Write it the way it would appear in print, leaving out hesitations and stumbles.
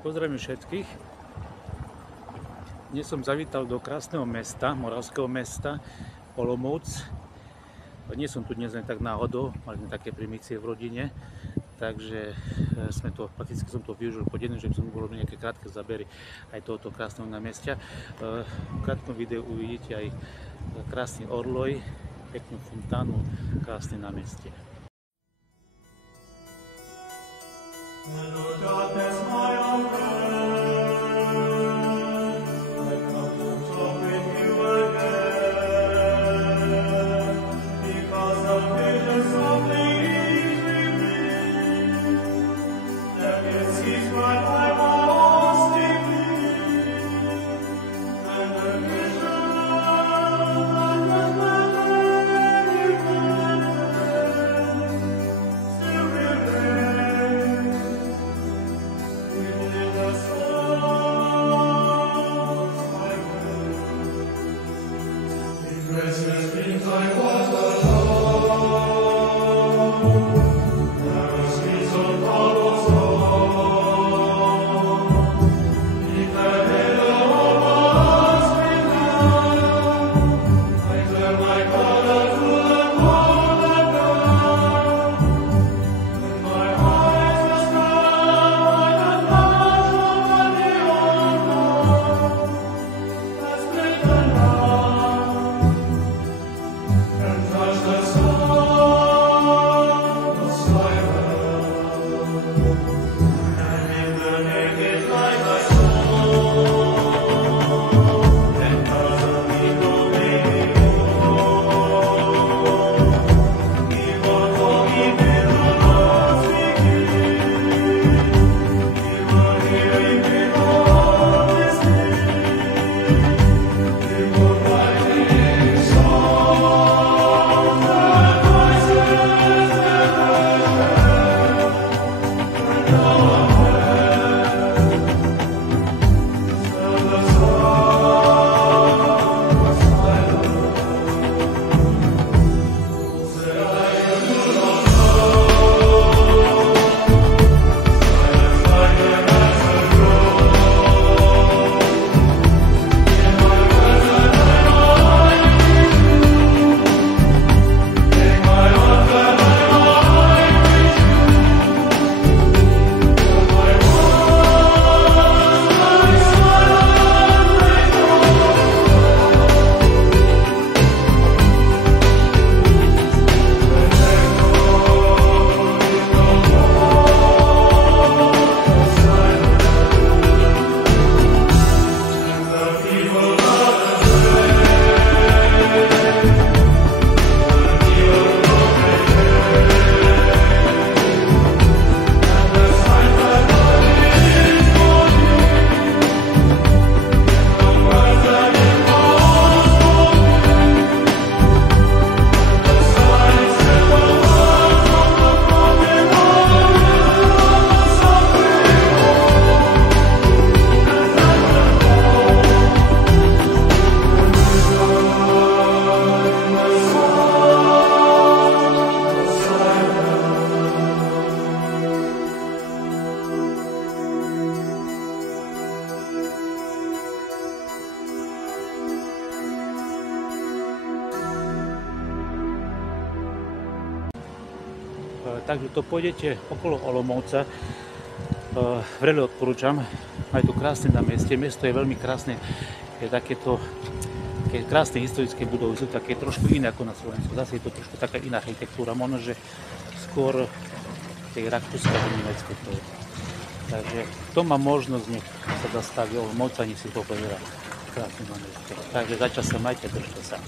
Pozdravím všetkých. Dnes som zavítal do krásneho mesta, moravského mesta Olomouc. Nie som tu dnes len tak náhodou, mali sme také primície v rodine, takže prakticky som to využil po deň, že som urobil nejaké krátke zábery aj tohoto krásneho námestia. V krátkom videu uvidíte aj krásny orloj, peknú fontánu, krásne námestie. Takže to pôjdete okolo Olomouca, veľmi odporúčam, aj tu krásne námestie, mesto je veľmi krásne, je také krásne historické budovy, sú také trošku iné ako na Slovensku, zase je to trošku taká iná architektúra, možno, že skôr tej rakúskej a nemeckej. Takže kto má možnosť, nech sa zastaví Olomouc a nech si to pozerá krásne námestie. Takže začas sa majte, držte sa.